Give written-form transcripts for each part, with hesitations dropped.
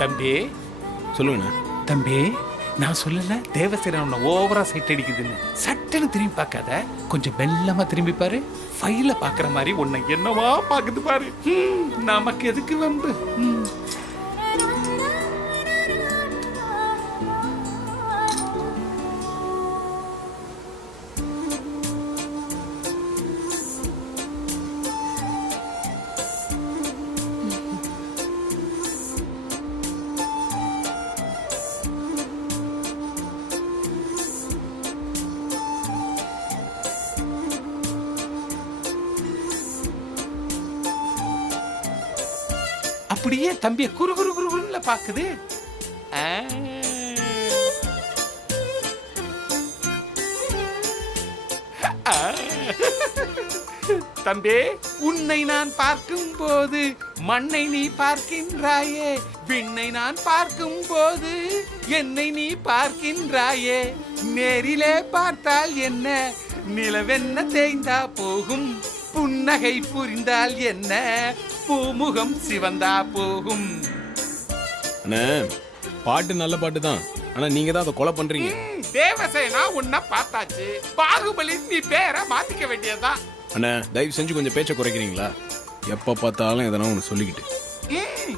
தம்பி சொல்லுங்கண்ணா. தம்பி, நான் சொல்லல தேவசேனா உன்னை ஓவரா சைட் அடிக்குதுன்னு. சட்டுன்னு திரும்பி பார்க்காத, கொஞ்சம் மெல்லமா திரும்பி பாரு. ஃபைல பாக்குற மாதிரி உன்னை என்னவா பாக்குது பாரு. நமக்கு எதுக்கு வம்பு? அப்படியே தம்பிய குறு குறு குறுல பாக்குது. தம்பி, உன்னை நான் பார்க்கும் போது மண்ணை நீ பார்க்கின்றாயே, விண்ணை நான் பார்க்கும் போது என்னை நீ பார்க்கின்றாயே. நேரிலே பார்த்தால் என்ன, நிலவென்ன தேய்ந்தா போகும், புன்னகை புரிந்தால் என்ன, பூமுகம் சிவந்தா போகும். அண்ணே, பாட்டு நல்ல பாட்டு தான், ஆனா நீங்க தான் அதை கொலை பண்றீங்க. தேவசேனா உன்னை பார்த்தாச்சு, பாகுபலி நீ பேரை மாத்திக்க வேண்டியதுதான். அண்ணா, தயவு செஞ்சு கொஞ்சம் பேச்ச குறைக்கிறீங்களா? எப்ப பார்த்தாலும் எதனா ஒன்று சொல்லிக்கிட்டு.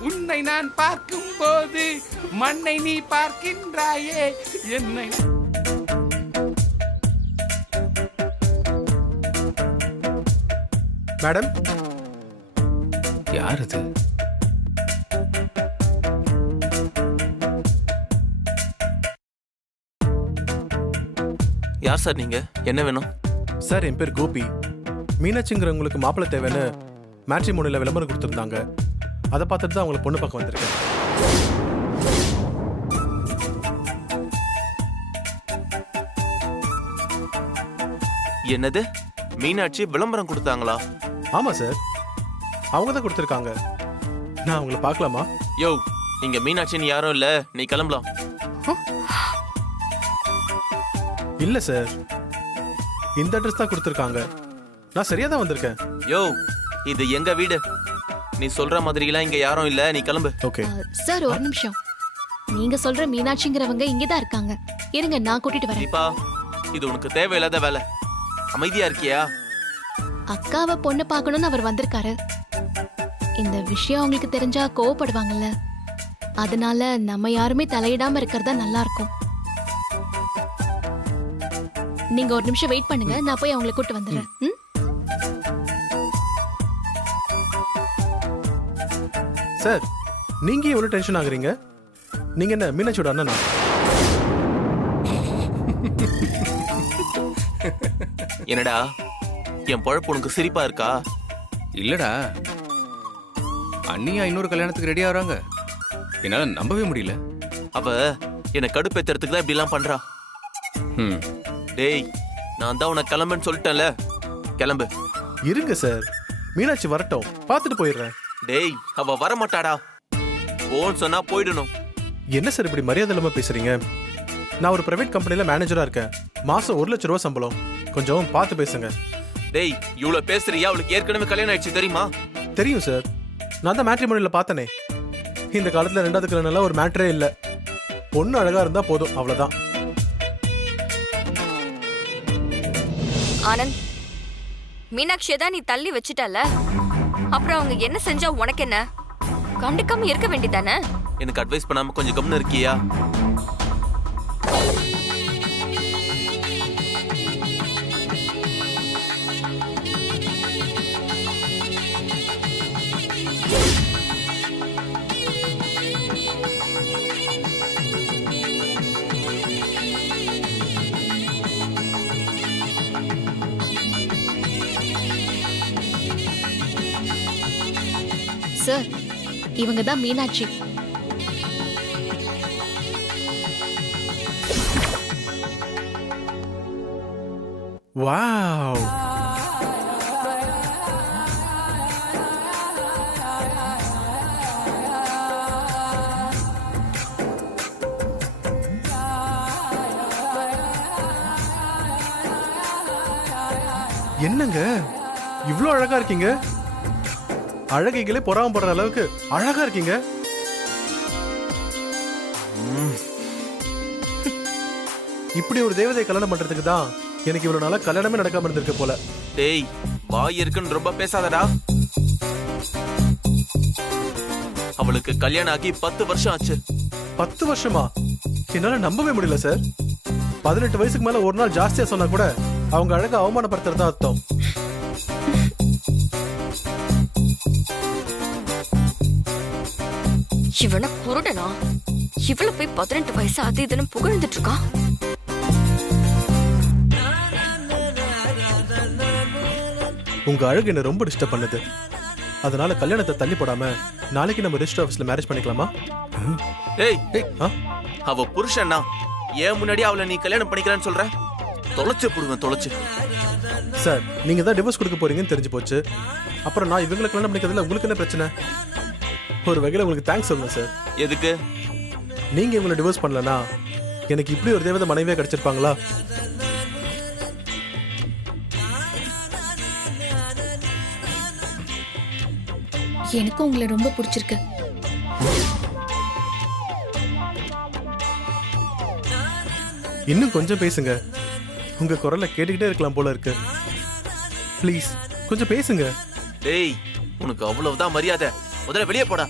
உன்னை நான் பார்க்கும் போது மண்ணை நீ பார்க்கின்றாயே, என்னை. மேடம், யார் அது? யார் சார் நீங்க? என்ன வேணும்? சார் என் பேர் கோபி. மீனாட்சிங்கிறவங்களுக்கு மாப்பிள்ளை தேவைன்னு மேட்ரிமோனியில் விளம்பரம் கொடுத்துருந்தாங்க. அதை பார்த்துட்டு தான் அவங்களுக்கு பொண்ணு பார்க்க வந்திருக்கேன். என்னது, மீனாட்சி விளம்பரம் கொடுத்தாங்களா? ஆமாம் சார், அவங்க தான் கொடுத்துருக்காங்க. நான் அவங்கள பார்க்கலாமா? யோ, இங்க மீனாட்சின்னு யாரும் இல்ல, நீ கிளம்பலாம். இல்லை சார், இந்த அட்ரஸ் தான் கொடுத்துருக்காங்க. நான் சரியா தான் வந்திருக்கேன். யோ, இது எங்க வீடு. நீ சொல்ற மாதிரிலாம் இங்க யாரும் இல்ல, நீ கிளம்பு. ஓகே சார், ஒரு நிமிஷம். நீங்க சொல்ற மீனாட்சிங்கிறவங்க இங்கதான் இருக்காங்க. இருங்க, நான் கூட்டிட்டு வரேன். தீபா, இது உனக்கு தேவையில்லாத வேலை. அமைதியா இருக்கியா? அக்காவை பொண்ணு பார்க்கணும்னு அவர் வந்திருக்காரு. இந்த விஷயம் அவங்களுக்கு தெரிஞ்சா கோவப்படுவாங்கல்ல, அதனால நம்ம யாருமே தலையிடாம இருக்கிறதா நல்லா இருக்கும். நீங்க ஒரு நிமிஷம் வெயிட் பண்ணுங்க, நான் போய் அவங்களை கூட்டு வந்துடுறேன். சார், நீங்க எவ்வளவு டென்ஷன் ஆகுறீங்க? நீங்க என்ன மீனாட்சியோட அண்ணனா? என்னடா, என் பொழப்பு உனக்கு சிரிப்பா இருக்கா? இல்லடா, அண்ணியா இன்னொரு கல்யாணத்துக்கு ரெடி ஆகுறாங்க. என்னால நம்பவே முடியல. அவ என்னை கடுப்பேத்துறதுக்கு தான் இப்படி எல்லாம் பண்றா. டேய், நான் தான் உனக்கு கிளம்புன்னு சொல்லிட்டேன்ல, கிளம்பு. இருங்க சார், மீனாட்சி வரட்டும், பார்த்துட்டு போயிடுறேன். டேய், அவ வர மாட்டாடா. போன்னு சொன்னா போயிடணும். என்ன சார் இப்படி மரியாதை இல்லாம பேசுறீங்க? நான் ஒரு பிரைவேட் கம்பெனில மேனேஜரா இருக்கேன். மாசம் 1 லட்சம் ரூபாய் சம்பளம். கொஞ்சம் பார்த்து பேசுங்க. டேய், இவ்வளவு பேசுறியா? அவளுக்கு ஏற்கனவே கல்யாணம் ஆயிடுச்சு தெரியுமா? தெரியும் சார், நான் தான் மேட்ரிமோனியில பார்த்தனே. இந்த காலத்துல 2வது கல்யாணம் ஒரு மேட்டரே இல்ல. பொண்ணு அழகா இருந்தா போதும், அவ்வளவுதான். ஆனந்த், மீனாட்சியை தான் நீ தள்ளி வச்சுட்டல, அப்புறம் அவங்க என்ன செஞ்சா உனக்கு என்ன? கண்டுக்காம இருக்க வேண்டியதானே? எனக்கு அட்வைஸ் பண்ணாம கொஞ்சம் கம்னு இருக்கியா? சார், இவங்க தான் மீனாட்சி. வாவ், என்னங்க இவ்ளோ அழகா இருக்கீங்க? அழகைகளே பொறாமப்படுற அளவுக்கு அழகா இருக்கீங்க. இப்படி ஒரு தேவதையை கல்யாணம் பண்றதுக்கு தான் எனக்கு இவ்வளவு நாளா கல்யாணமே நடக்காம இருந்திருக்கு போல. டேய் வாய் இருக்குன்னு ரொம்ப பேசாதடா. அவளுக்கு கல்யாணம் ஆகி 10 வருஷம் ஆச்சு. 10 வருஷமா? என்னால நம்பவே முடியல சார். 18 வயசுக்கு மேல ஒரு நாள் ஜாஸ்தியா சொன்னா கூட அவங்க அழகா அவமானப்படுத்துறதா அர்த்தம். இவன குருடனா? இவள போய் 18 வயசு அது இதுன்னு புகழ்ந்துட்டு இருக்கான். உங்க அழகு என்ன ரொம்ப டிஸ்டர்ப் பண்ணுது. அதனால கல்யாணத்தை தள்ளி போடாம நாளைக்கு நம்ம ரெஜிஸ்டர் ஆஃபீஸ்ல மேரேஜ் பண்ணிக்கலாமா? ஏய் ஆ? அவ புருஷனா? ஏன் முன்னாடி அவளை நீ கல்யாணம் பண்ணிக்கிறேன்னு சொல்ற? தொலைச்சு போடுவேன் தொலைச்சு. சார், நீங்க தான் டிவோர்ஸ் கொடுக்க போறீங்கன்னு தெரிஞ்சு போச்சு. அப்புறம் நான் இவங்களை கல்யாணம் பண்ணிக்கிறதுல உங்களுக்கு என்ன பிரச்சனை? ஒரு வகையில உங்களுக்கு தேங்க்ஸ் சொல்லணும் சார். எதுக்கு? நீங்க இவங்களை டிவோர்ஸ் பண்ணலனா எனக்கு இப்படி ஒரு தேவதை மனைவியா கிடைச்சிருப்பாங்களா? எனக்கு உங்களை ரொம்ப பிடிச்சிருக்கு. இன்னும் கொஞ்சம் பேசுங்க. உங்க குரலை கேட்டுக்கிட்டே இருக்கலாம் போல இருக்கு. ப்ளீஸ் கொஞ்சம் பேசுங்க. டேய் உனக்கு அவ்வளவுதான் மரியாதை. முதல்ல வெளியே போடா.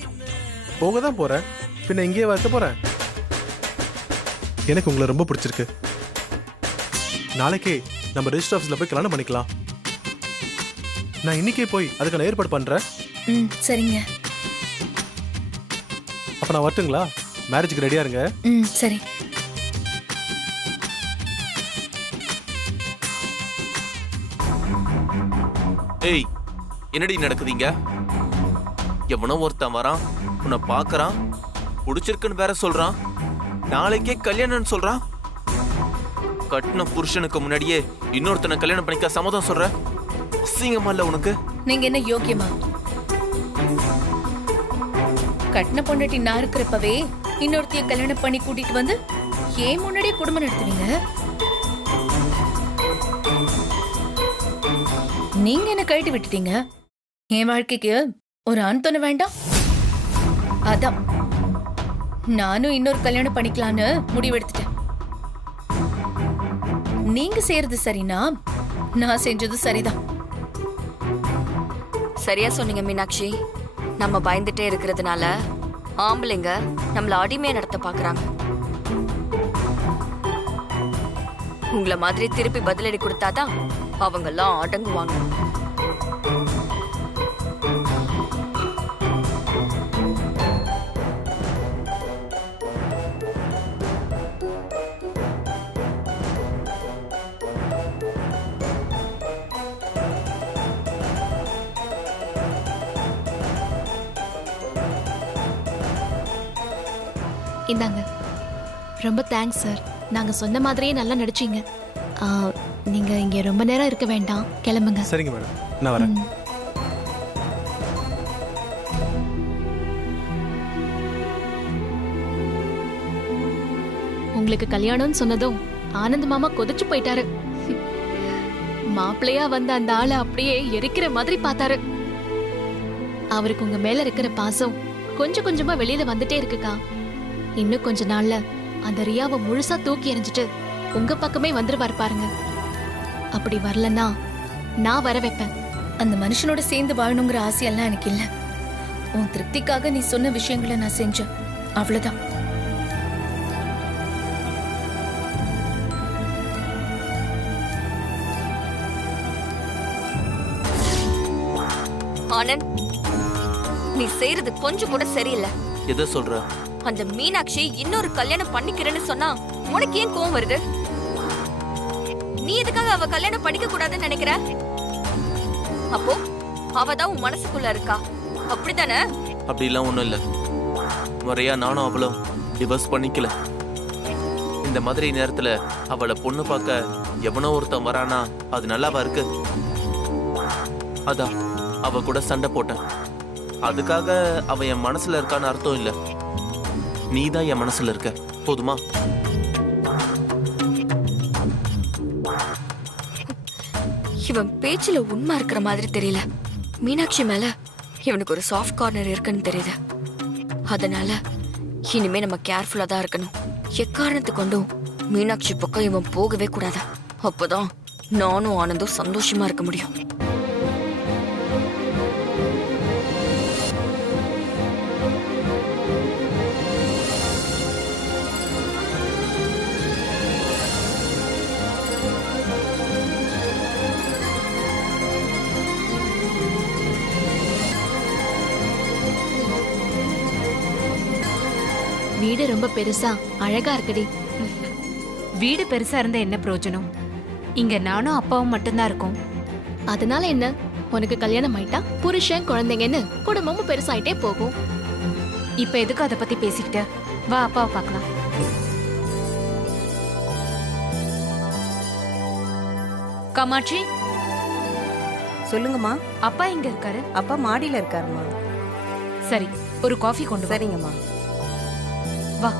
போக தான் போறேன், பின்ன இங்கேயே இருக்க போறேன். எனக்கு உங்களை ரொம்ப பிடிச்சிருக்கு. நாளைக்கே நம்ம ரெஜிஸ்டர் ஆஃபீஸ்ல போய் கல்யாணம் பண்ணிக்கலாம். நான் இன்னைக்கே போய் அதுக்கான ஏற்பாடு பண்றேன். சரிங்க. அப்ப நான் வரட்டுங்களா? மேரேஜுக்கு ரெடியா இருங்க. சரி. ஏய் என்னடி நடக்குதுங்க? எவனோ ஒருத்தன் வரான், உன்னை பாக்குறான், பிடிச்சிருக்குன்னு வேற சொல்றான், நாளைக்கே கல்யாணம்னு சொல்றான். கட்டின புருஷனுக்கு முன்னாடியே இன்னொருத்தனை கல்யாணம் பண்ணிக்க சம்மதம் சொல்ற? அசிங்கமா இல்ல உனக்கு? நீங்க என்ன யோக்கியமா? கட்டின பொண்டாட்டி நான் இருக்கிறப்பவே இன்னொருத்தைய கல்யாணம் பண்ணி கூட்டிட்டு வந்து ஏன் முன்னாடியே குடும்பம் நடத்துவீங்க? நீங்க என்ன கழட்டி விட்டுட்டீங்க. என் வாழ்க்கைக்கு ஒரு ஆண் துணை வேண்டாம். அதான் நானும் இன்னொரு கல்யாணம் பண்ணிக்கலான்னு முடிவெடுத்துட்டேன். நீங்க செய்யறது சரினா நான் செஞ்சது சரிதான். சரியா சொன்னீங்க மீனாட்சி. நம்ம பயந்துட்டே இருக்கிறதுனால ஆம்பளைங்க நம்மள அடிமையா நடத்த பாக்குறாங்க. உங்களை மாதிரி திருப்பி பதிலடி கொடுத்தாதான் அவங்க எல்லாம் அடங்குவாங்க. இந்தாங்க. ரொம்ப தேங்க்ஸ் சார். நாங்க சொன்ன மாதிரியே நல்லா நடிச்சீங்க. நீங்க இங்க ரொம்ப நேரம் இருக்க வேண்டாம், கிளம்புங்க. சரிங்க மேடம், நான் வரேன். உங்களுக்கு கல்யாணம்னு சொன்னதும் ஆனந்த் மாமா கொதிச்சு போயிட்டாரு. மாப்பிள்ளையா வந்த அந்த ஆளை அப்படியே எரிக்கிற மாதிரி பார்த்தாரு. அவருக்கு உங்க மேல இருக்கிற பாசம் கொஞ்சம் கொஞ்சமா வெளியில வந்துட்டே இருக்குக்கா. இன்னும் கொஞ்ச நாள்ல அந்த ரியாவை முழுசா தூக்கி எறிஞ்சிட்டு உங்க பக்கமே வந்துருவாரு பாருங்க. அப்படி வரலன்னா நான் வர வைப்பேன். அந்த மனுஷனோட சேர்ந்து வாழணுங்கிற ஆசையெல்லாம் எனக்கு இல்ல. உன் திருப்திக்காக நீ சொன்ன விஷயங்களை நான் செஞ்சேன், அவ்வளவுதான். ஆனந்த், நீ செய்யறது கொஞ்சம் கூட சரியில்லை. எதை சொல்ற? அந்த மீனாட்சி இன்னொரு கல்யாணம் பண்ணிக்கிறேன்னு சொன்னா உனக்கு ஏன் கோவம் வருது? நீ எதுக்காக அவ கல்யாணம் பண்ணிக்க கூடாதுன்னு நினைக்கிற? அப்போ அவதான் உன் மனசுக்குள்ள இருக்கா, அப்படித்தானே? அப்படிலாம் ஒண்ணும் இல்ல. முறையா நானும் அவளும் டிவோர்ஸ் பண்ணிக்கல. இந்த மாதிரி நேரத்துல அவளை பொண்ணு பார்க்க எவனோ ஒருத்தன் வரானா அது நல்லாவா இருக்கு? அதான் அவ கூட சண்டை போட்டேன். அதுக்காக அவ என் மனசுல இருக்கான்னு அர்த்தம் இல்ல. நீ தான் என் மனசுல இருக்க, போதுமா? இவன் பேச்சுல உண்மை இருக்கிற மாதிரி தெரியல. மீனாட்சி மேல இவனுக்கு ஒரு சாஃப்ட் கார்னர் இருக்குன்னு தெரியுது. அதனால இனிமே நம்ம கேர்ஃபுல்லா தான் இருக்கணும். எக்காரணத்து கொண்டும் மீனாட்சி பக்கம் இவன் போகவே கூடாது. அப்பதான் நானும் ஆனந்தும் சந்தோஷமா இருக்க முடியும். வீடு ரொம்ப பெருசா அழகா இருக்குடி. வீடு பெருசா இருந்தா என்ன பிரயோஜனம்? இங்க நானும் அப்பாவும் மட்டும்தான் இருக்கோம். அதனால என்ன, உனக்கு கல்யாணம் ஆயிட்டா புருஷன் குழந்தைங்கன்னு குடும்பமும் பெருசாயிட்டே போகும். இப்ப எதுக்கு அதை பத்தி பேசிக்கிட்ட? வா அப்பாவை பார்க்கலாம். காமாட்சி, சொல்லுங்கம்மா. அப்பா எங்க இருக்காரு? அப்பா மாடியில இருக்காருமா. சரி, ஒரு காஃபி கொண்டு வா. சரிங்கம்மா. வா.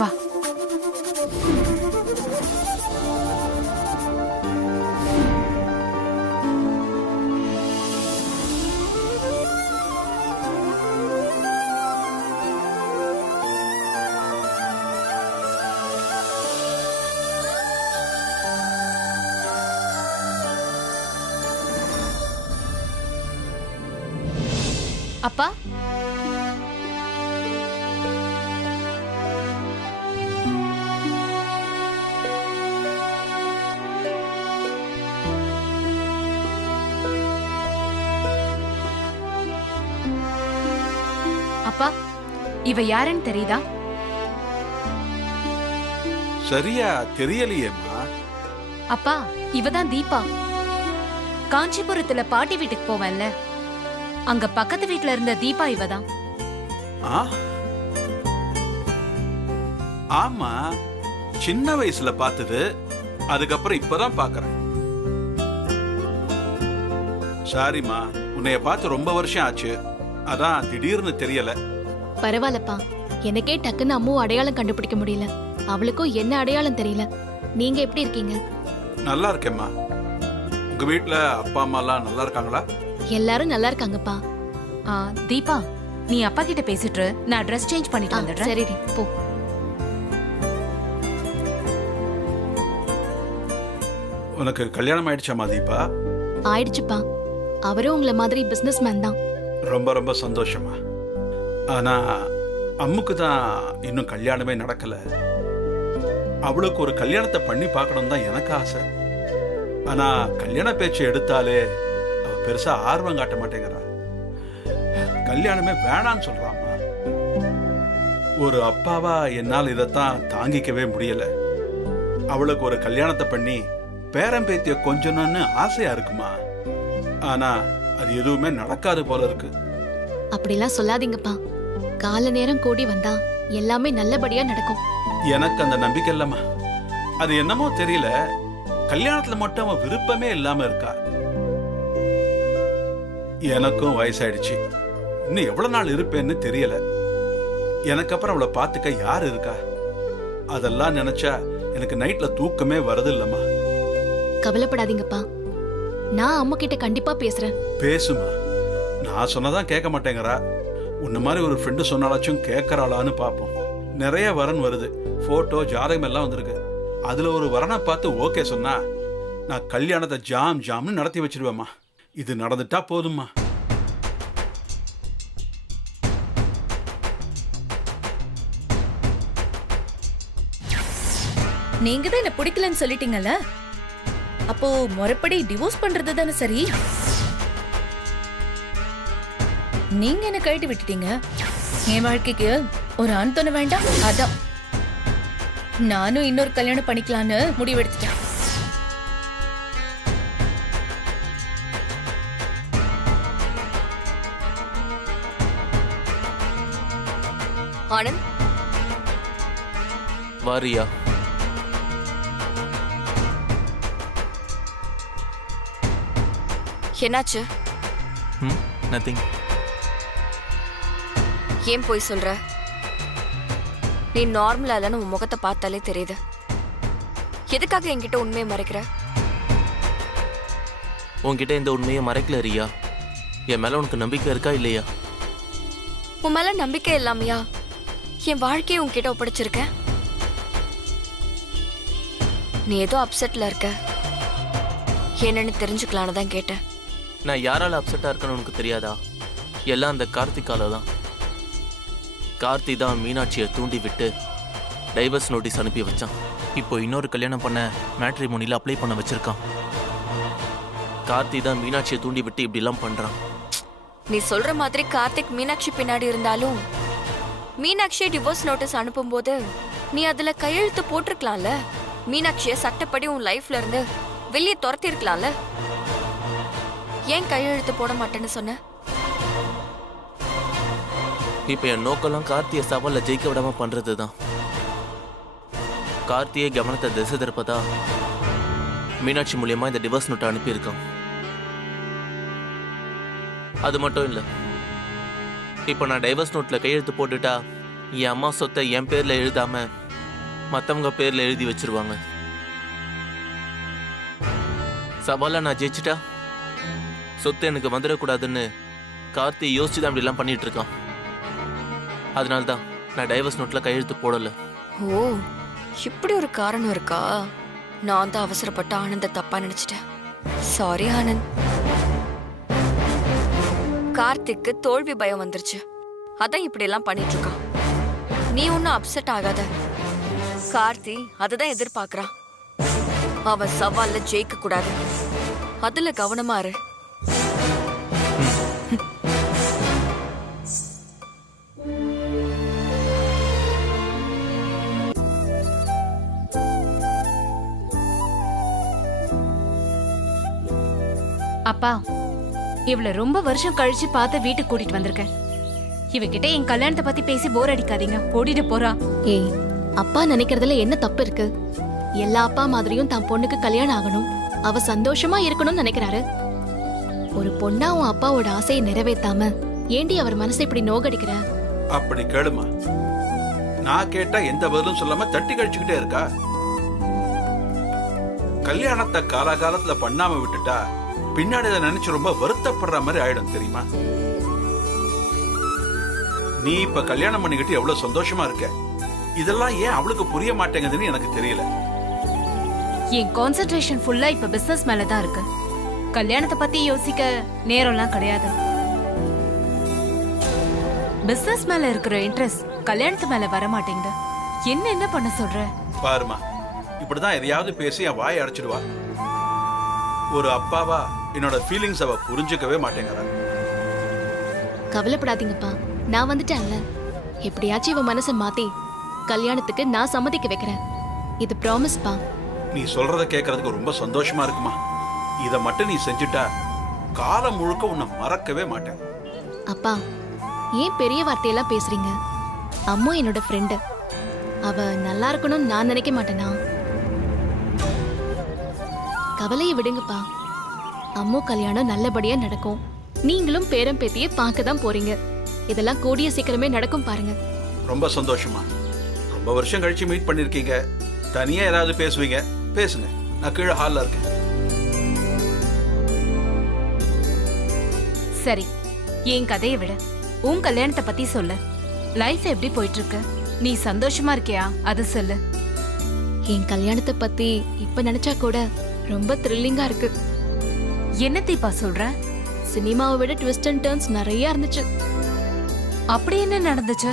வா. அப்பா, அப்பா, இவ யாருன்னு தெரியுதா? சரியா தெரியலையேம்மா. அப்பா, இவதான் தீபா. காஞ்சிபுரத்துல பாட்டி வீட்டுக்கு போவேன்ல, அங்க பக்கத்து வீட்ல இருந்த தீபா இவதான். ஆ? ஆமா, சின்ன வயசுல பார்த்தது, அதுக்கப்புறம் இப்பதான் பாக்குறேன். சாரிம்மா, உன்னைய பார்த்து ரொம்ப வருஷம் ஆச்சு, அதான் திடீர்னு தெரியல. பரவாயில்லப்பா, எனக்கே டக்குன்னு அம்மு அடையாளம் கண்டுபிடிக்க முடியல. அவளுக்கும் என்ன அடையாளம் தெரியல. நீங்க எப்படி இருக்கீங்க? நல்லா இருக்கேம்மா. உங்க வீட்ல அப்பா அம்மா எல்லாம் நல்லா இருக்காங்களா? எல்லாரும் நல்லா இருக்காங்கப்பா. தீபா, நீ அப்பா கிட்ட பேசிட்டு நான் ட்ரெஸ் சேஞ்ச் பண்ணிட்டு வந்துடுறேன். சரிடி, போ. உனக்கு கல்யாணம் ஆயிடுச்சாமா தீபா? ஆயிடுச்சுப்பா. அவரும் உங்களை மாதிரி பிசினஸ் மேன் தான். ரொம்ப ரொம்ப சந்தோஷமா. ஆனா அம்முக்கு தான் இன்னும் கல்யாணமே நடக்கல. அவளுக்கு ஒரு கல்யாணத்தை பண்ணி பார்க்கணும் தான் எனக்கு ஆசை. ஆனா கல்யாண பேச்சு எடுத்தாலே அவ பெருசா ஆர்வம் காட்ட மாட்டேங்கிறா. கல்யாணமே வேணான்னு சொல்றாமா. ஒரு அப்பாவா என்னால் இதைத்தான் தாங்கிக்கவே முடியல. அவளுக்கு ஒரு கல்யாணத்தை பண்ணி பேரம்பேத்திய கொஞ்சணும்னு ஆசையா இருக்குமா. ஆனா அது எதுவுமே நடக்காது போல இருக்கு. அப்படிலாம் சொல்லாதீங்கப்பா. கால நேரம் கூடி வந்தா எல்லாமே நல்லபடியா நடக்கும். எனக்கு அந்த நம்பிக்கை இல்லம்மா. அது என்னமோ தெரியல, கல்யாணத்துல மட்டும் அவன் விருப்பமே இல்லாம இருக்கா. எனக்கும் வயசாயிடுச்சு, இன்னும் எவ்வளவு நாள் இருப்பேன்னு தெரியல. எனக்கு அப்புறம் அவளை பார்த்துக்க யார் இருக்கா? அதெல்லாம் நினைச்சா எனக்கு நைட்ல தூக்கமே வருது இல்லம்மா. கவலைப்படாதீங்கப்பா, நான் அம்மா கிட்ட கண்டிப்பா பேசுறேன். பேசுமா. நான் சொன்னதான் கேட்க மாட்டேங்கிறா. உன்ன மாதிரி ஒரு ஃப்ரெண்டு சொன்னாலாச்சும் கேட்கறாளான்னு பார்ப்போம். நிறைய வரன் வருது, போட்டோ ஜாதகம் எல்லாம் வந்திருக்கு. அதுல ஒரு வரனை பார்த்து ஓகே சொன்னா நான் கல்யாணத்தை ஜாம் ஜாம்னு நடத்தி வச்சிருவேம்மா. இது நடந்துட்டா போதும்மா. நீங்க தான் என்ன பிடிக்கலன்னு சொல்லிட்டீங்கல்ல, அப்போ முறைப்படி டிவோர்ஸ் பண்றது தானே சரி. நீங்க என்ன கழட்டி விட்டுட்டீங்க. என் வாழ்க்கைக்கு ஒரு ஆண் துணை வேண்டாம், அதான் நானும் இன்னொரு கல்யாணம் பண்ணிக்கலான்னு முடிவெடுத்துட்டேன். ஆனந்த், வாரியா? என்னாச்சு? நத்திங். ஏன் போய் சொல்ற? நீ நார்மலா இல்லைன்னு உன் முகத்தை பார்த்தாலே தெரியுது. எதுக்காக என்கிட்ட உண்மையை மறைக்கிற? உன்கிட்ட இந்த உண்மையை மறைக்கல ரியா. என் மேல உனக்கு நம்பிக்கை இருக்கா இல்லையா? உன் மேல நம்பிக்கை இல்லாமையா என் வாழ்க்கையை உன்கிட்ட ஒப்படைச்சிருக்கேன்? நீ ஏதோ அப்செட்ல இருக்க, என்னன்னு தெரிஞ்சுக்கலான்னு தான் கேட்டேன். நான் யாரால அப்செட்டா இருக்கேன்னு உனக்கு தெரியாதா? எல்லாம் அந்த கார்த்திகால தான். கார்த்தி தான் மீனாட்சியை தூண்டி விட்டு டைவர்ஸ் நோட்டீஸ் அனுப்பி வச்சான். இப்போ இன்னொரு கல்யாணம் பண்ண மேட்ரிமோனியில் அப்ளை பண்ண வச்சிருக்கான். கார்த்தி தான் மீனாட்சியை தூண்டி விட்டு இப்படிலாம் பண்றான். நீ சொல்ற மாதிரி கார்த்திக் மீனாட்சி பின்னாடி இருந்தாலும் மீனாட்சியை டிவோர்ஸ் நோட்டீஸ் அனுப்பும்போது நீ அதுல கையெழுத்து போட்டிருக்கலாம்ல. மீனாட்சியை சட்டப்படி உன் லைஃப்ல இருந்து வெளியே துரத்தி இருக்கலாம்ல. ஏன் கையெழுத்து போட மாட்டேன்னு சொன்ன? இப்போ என் நோக்கெல்லாம் கார்த்தியை சவால்ல ஜெயிக்க விடாம பண்றது தான். கார்த்தியை கவனத்தை திசை திருப்பதா மீனாட்சி மூலியமா இந்த டிவோர்ஸ் நோட்டை அனுப்பியிருக்கான். அது மட்டும் இல்லை, இப்போ நான் டைவர்ஸ் நோட்டில் கையெழுத்து போட்டுட்டா என் அம்மா சொத்தை என் பேரில் எழுதாம மற்றவங்க பேரில் எழுதி வச்சிருவாங்க. சவாலை நான் ஜெயிச்சிட்டா சொத்து எனக்கு வந்துடக்கூடாதுன்னு கார்த்தி யோசிச்சு தான் இப்படிலாம் பண்ணிட்டு இருக்கான். அதனால தான் நான் டைவர்ஸ் நோட்டில் கையெழுத்து போடலை. ஓ, இப்படி ஒரு காரணம் இருக்கா? நான் தான் அவசரப்பட்டு ஆனந்த தப்பா நினைச்சிட்டேன். சாரி ஆனந்த். கார்த்திக்கு தோல்வி பயம் வந்துருச்சு, அதான் இப்படி எல்லாம் பண்ணிட்டு இருக்கான். நீ ஒன்னும் அப்செட் ஆகாத. கார்த்தி அதுதான் எதிர்பார்க்கறான். அவன் சவால்ல ஜெயிக்க கூடாது, அதுல கவனமா இரு. அப்பா, இவள ரொம்ப வருஷம் கழிச்சு பார்த்து வீட்டுக்கு கூட்டிட்டு வந்திருக்கேன். இவகிட்ட என் கல்யாணத்தை பத்தி பேசி போர் அடிக்காதீங்க, ஓடிட்டு போறா. ஏய், அப்பா நினைக்கிறதுல என்ன தப்பு இருக்கு? எல்லா அப்பா மாதிரியும் தான் பொண்ணுக்கு கல்யாணம் ஆகணும், அவ சந்தோஷமா இருக்கணும்னு நினைக்கிறாரு. ஒரு பொண்ணா உன் அப்பாவோட ஆசையை நிறைவேத்தாம ஏண்டி அவர் மனசை இப்படி நோகடிக்கிற? அப்படி கேளுமா. நான் கேட்டா எந்த பதிலும் சொல்லாம தட்டி கழிச்சுக்கிட்டே இருக்கா. கல்யாணத்தை காலாகாலத்துல பண்ணாம விட்டுட்டா பின்னாடி இதை நினைச்சு ரொம்ப வருத்தப்படுற மாதிரி ஆயிடும் தெரியுமா? நீ இப்ப கல்யாணம் பண்ணிக்கிட்டு எவ்வளவு சந்தோஷமா இருக்க, இதெல்லாம் ஏன் அவளுக்கு புரிய மாட்டேங்குதுன்னு எனக்கு தெரியல. என் கான்சென்ட்ரேஷன் ஃபுல்லா இப்ப பிசினஸ் மேல தான் இருக்கு. கல்யாணத்தை பத்தி யோசிக்க நேரம்லாம் கிடையாது. பிசினஸ் மேல இருக்கிற இன்ட்ரெஸ்ட் கல்யாணத்து மேல வர மாட்டேங்குது. என்ன பண்ண சொல்ற? பாருமா, இப்படிதான் எதையாவது பேசி என் வாயை அடைச்சிடுவா. ஒரு அப்பாவா என்னோட ஃபீலிங்ஸ் அவ புரிஞ்சுக்கவே மாட்டேங்கிறா. கவலைப்படாதீங்கப்பா, நான் வந்துட்டேன்ல. எப்படியாச்சும் இவ மனசை மாத்தி கல்யாணத்துக்கு நான் சம்மதிக்க வைக்கிறேன். இது ப்ராமிஸ் பா. நீ சொல்றத கேட்கறதுக்கு ரொம்ப சந்தோஷமா இருக்குமா. இத மட்டும் நீ செஞ்சுட்டா காலம் முழுக்க உன்னை மறக்கவே மாட்டேன். அப்பா, ஏன் பெரிய வார்த்தையெல்லாம் பேசுறீங்க? அம்மா என்னோட ஃப்ரெண்டு, அவ நல்லா இருக்கணும்னு நான் நினைக்க மாட்டேனா? கவலையை விடுங்கப்பா, அம்மு கல்யாணம் நல்லபடியா நடக்கும். நீங்களும் பேரம் பேத்தியை பார்க்க தான் போறீங்க. இதெல்லாம் கூடிய சீக்கிரமே நடக்கும் பாருங்க. ரொம்ப சந்தோஷமா. ரொம்ப வருஷம் கழிச்சு மீட் பண்ணிருக்கீங்க, தனியா ஏதாவது பேசுவீங்க, பேசுங்க. நான் கீழே ஹால்ல இருக்கேன். சரி, என் கதையை விட உன் கல்யாணத்தை பத்தி சொல்லு. லைஃப் எப்படி போயிட்டு இருக்கு? நீ சந்தோஷமா இருக்கியா? அது சொல்லு. என் கல்யாணத்தை பத்தி இப்ப நினைச்சா கூட ரொம்ப த்ரில்லிங்கா இருக்கு. என்ன தீபா சொல்ற? சினிமாவை விட ட்விஸ்ட் அண்ட் டர்ன்ஸ் நிறைய இருந்துச்சு. அப்படி என்ன நடந்துச்சு?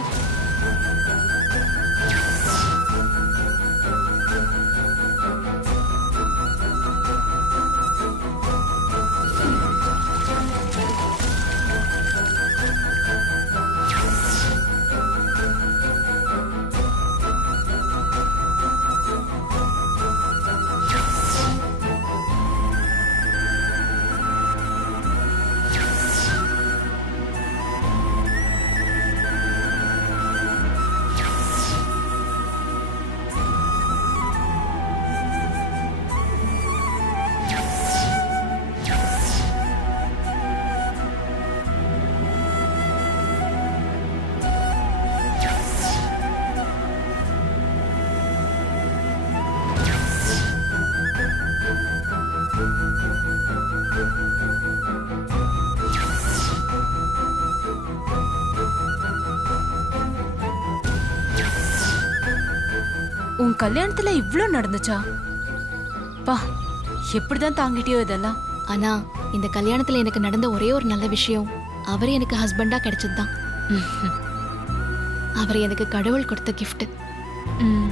உன் கல்யாணத்துல இவ்ளோ நடந்துச்சா? பா, எப்படிதான் தாங்கிட்டியோ இதெல்லாம். ஆனா இந்த கல்யாணத்துல எனக்கு நடந்த ஒரே ஒரு நல்ல விஷயம், அவரே எனக்கு ஹஸ்பண்டா கிடைச்சதுதான். அவர் எனக்கு கடவுள் கொடுத்த கிஃப்ட். ம்